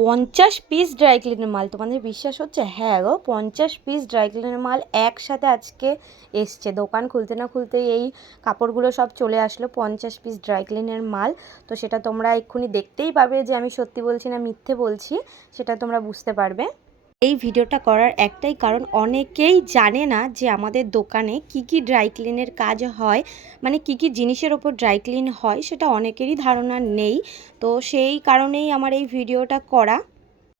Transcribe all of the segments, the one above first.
50 piece dry ক্লিনের মাল, তোমাদের বিশ্বাস হচ্ছে? হ্যাঁ গো, 50 পিস ড্রাই ক্লিনের মাল একসাথে আজকে এসছে। দোকান খুলতে না খুলতেই এই কাপড়গুলো সব চলে আসলো, 50 পিস ড্রাই ক্লিনের মাল। তো সেটা তোমরা এক্ষুনি দেখতেই পাবে যে আমি সত্যি বলছি না মিথ্যে বলছি, সেটা তোমরা বুঝতে পারবে। এই ভিডিওটা করার একটাই কারণ, অনেকেই জানে না যে আমাদের দোকানে কি কি ড্রাই ক্লিনের কাজ হয়, মানে কি কি জিনিসের ওপর ড্রাই ক্লিন হয় সেটা অনেকেরই ধারণা নেই। তো সেই কারণেই আমার এই ভিডিওটা করা।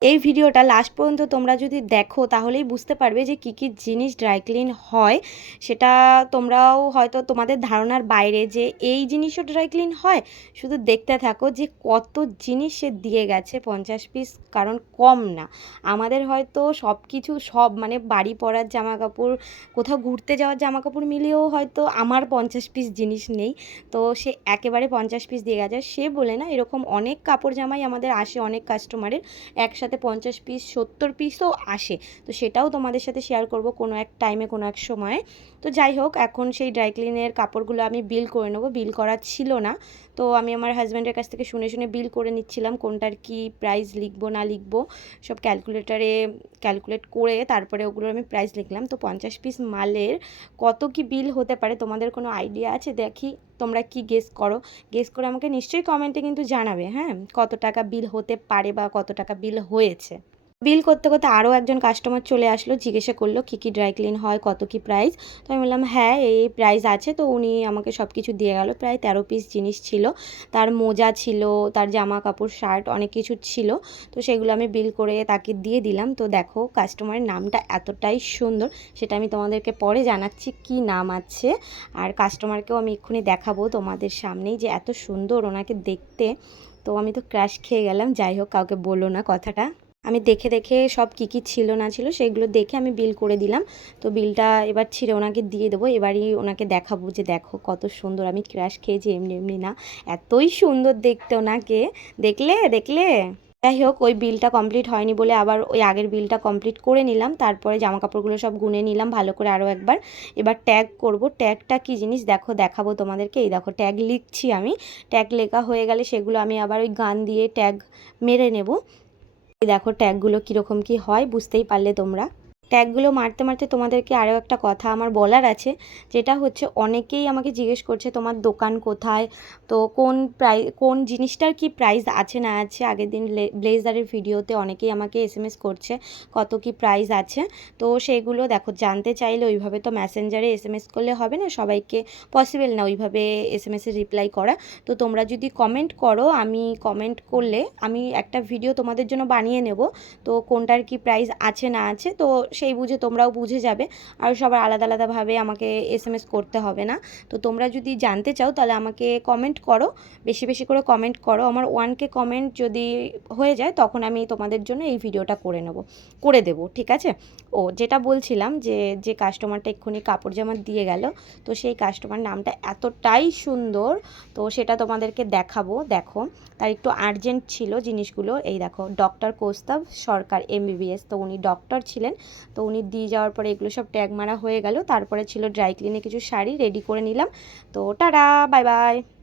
এই ভিডিওটা লাস্ট পর্যন্ত তোমরা যদি দেখো তাহলেই বুঝতে পারবে যে কী কী জিনিস ড্রাই ক্লিন হয়। সেটা তোমরাও হয়তো তোমাদের ধারণার বাইরে যে এই জিনিসও ড্রাই ক্লিন হয়। শুধু দেখতে থাকো যে কত জিনিস সে দিয়ে গেছে, 50 পিস কারণ কম না। আমাদের হয়তো সব কিছু সব মানে বাড়ি পরার জামা কাপড়, কোথাও ঘুরতে যাওয়ার জামা কাপড় মিলিয়েও হয়তো আমার 50 পিস জিনিস নেই। তো সে একেবারে 50 পিস দিয়ে গেছে। সে বলে না, এরকম অনেক কাপড় জামাই আমাদের আসে, অনেক কাস্টমারের একসাথে 50 পিস 70 পিসও আসে। তো সেটাও তোমাদের সাথে শেয়ার করব কোনো এক টাইমে, কোনো এক সময়ে। তো যাই হোক, এখন সেই ড্রাই ক্লিনের কাপড়গুলো আমি বিল করে নেবো। বিল করা ছিল না, তো আমি আমার হাজব্যান্ডের কাছ থেকে শুনে শুনে বিল করে নিচ্ছিলাম, কোনটার কি প্রাইস লিখবো না লিখবো সব ক্যালকুলেটারে ক্যালকুলেট করে তারপরে ওগুলোর আমি প্রাইস লিখলাম। তো 50 পিস মালের কত কি বিল হতে পারে তোমাদের কোনো আইডিয়া আছে? দেখি তোমরা কি গেস করো। গেস করে আমাকে নিশ্চয়ই কমেন্টে কিন্তু জানাবে, হ্যাঁ, কত টাকা বিল হতে পারে বা কত টাকা বিল হয়েছে। বিল করতে করতে আরও একজন কাস্টমার চলে আসলো, জিজ্ঞাসা করলো কী কী ড্রাই ক্লিন হয়, কত কি প্রাইস। তো আমি বললাম হ্যাঁ এই প্রাইস আছে। তো উনি আমাকে সব কিছু দিয়ে গেল। প্রায় 13 পিস জিনিস ছিল, তার মোজা ছিল, তার জামা কাপড় শার্ট অনেক কিছু ছিল। তো সেগুলো আমি বিল করে তাকে দিয়ে দিলাম। তো দেখো কাস্টমারের নামটা এতটাই সুন্দর, সেটা আমি তোমাদেরকে পরে জানাচ্ছি কি নাম আছে। আর কাস্টমারকেও আমি এক্ষুনি দেখাবো তোমাদের সামনেই যে এত সুন্দর ওনাকে দেখতে। তো আমি তো ক্র্যাশ খেয়ে গেলাম। যাই হোক, কাউকে বললো না কথাটা। আমি দেখে দেখে সব কী কী ছিল না ছিল সেগুলো দেখে আমি বিল করে দিলাম। তো বিলটা এবার ছিঁড়ে ওনাকে দিয়ে দেবো। এবারই ওনাকে দেখাবো যে দেখো কত সুন্দর। আমি ক্র্যাশ খেয়েছি, এমনি এমনি না, এতই সুন্দর দেখতে ওনাকে। দেখলে দেখলে যাই হোক, ওই বিলটা কমপ্লিট হয়নি বলে আবার ওই আগের বিলটা কমপ্লিট করে নিলাম। তারপরে জামা কাপড়গুলো সব গুনে নিলাম ভালো করে আরও একবার। এবার ট্যাগ করব। ট্যাগটা কী জিনিস দেখো, দেখাবো তোমাদেরকে। এই দেখো ট্যাগ লিখছি আমি। ট্যাগ লেখা হয়ে গেলে সেগুলো আমি আবার ওই গান দিয়ে ট্যাগ মেরে নেব। দেখো ট্যাগগুলো কীরকম কি হয়, বুঝতেই পারলে তোমরা। ট্যাগগুলো মারতে মারতে তোমাদেরকে আরও একটা কথা আমার বলার আছে, যেটা হচ্ছে অনেকেই আমাকে জিজ্ঞেস করছে তোমার দোকান কোথায়, তো কোন জিনিসটার কি প্রাইস আছে না আছে। আগের দিন ব্লেজারের ভিডিওতে অনেকেই আমাকে এসএমএস করছে কত কি প্রাইস আছে। তো সেইগুলো দেখো জানতে চাইলে ওইভাবে তো মেসেঞ্জারে এসএমএস করলে হবে না, সবাইকে পসিবল না ওইভাবে এসএমএসের রিপ্লাই করা। তো তোমরা যদি কমেন্ট করো, আমি কমেন্ট করলে আমি একটা ভিডিও তোমাদের জন্য বানিয়ে নেব। তো কোনটার কি প্রাইস আছে না আছে, তো সেই বুঝে তোমরাও বুঝে যাবে। আর সবার আলাদা আলাদাভাবে আমাকে এসএমএস করতে হবে না। তো তোমরা যদি জানতে চাও তাহলে আমাকে কমেন্ট করো, বেশি বেশি করে কমেন্ট করো। আমার 1K কমেন্ট যদি হয়ে যায় তখন আমি তোমাদের জন্য এই ভিডিওটা করে দেবো, ঠিক আছে? ও যেটা বলছিলাম, যে কাস্টমারটা এক্ষুনি কাপড় জামা দিয়ে গেল, তো সেই কাস্টমার নামটা এতটাই সুন্দর, তো সেটা তোমাদেরকে দেখাবো। দেখো তার একটু আর্জেন্ট ছিল জিনিসগুলো। এই দেখো, ডক্টর কৌস্তভ সরকার MBBS। তো উনি ডক্টর ছিলেন। তো উনি দিয়ে যাওয়ার পরে এগুলো সব ট্যাগ মারা হয়ে গেল। তারপরে ছিল ড্রাই ক্লিনে কিছু শাড়ি রেডি করে নিলাম। তো টাটা, বাই বাই।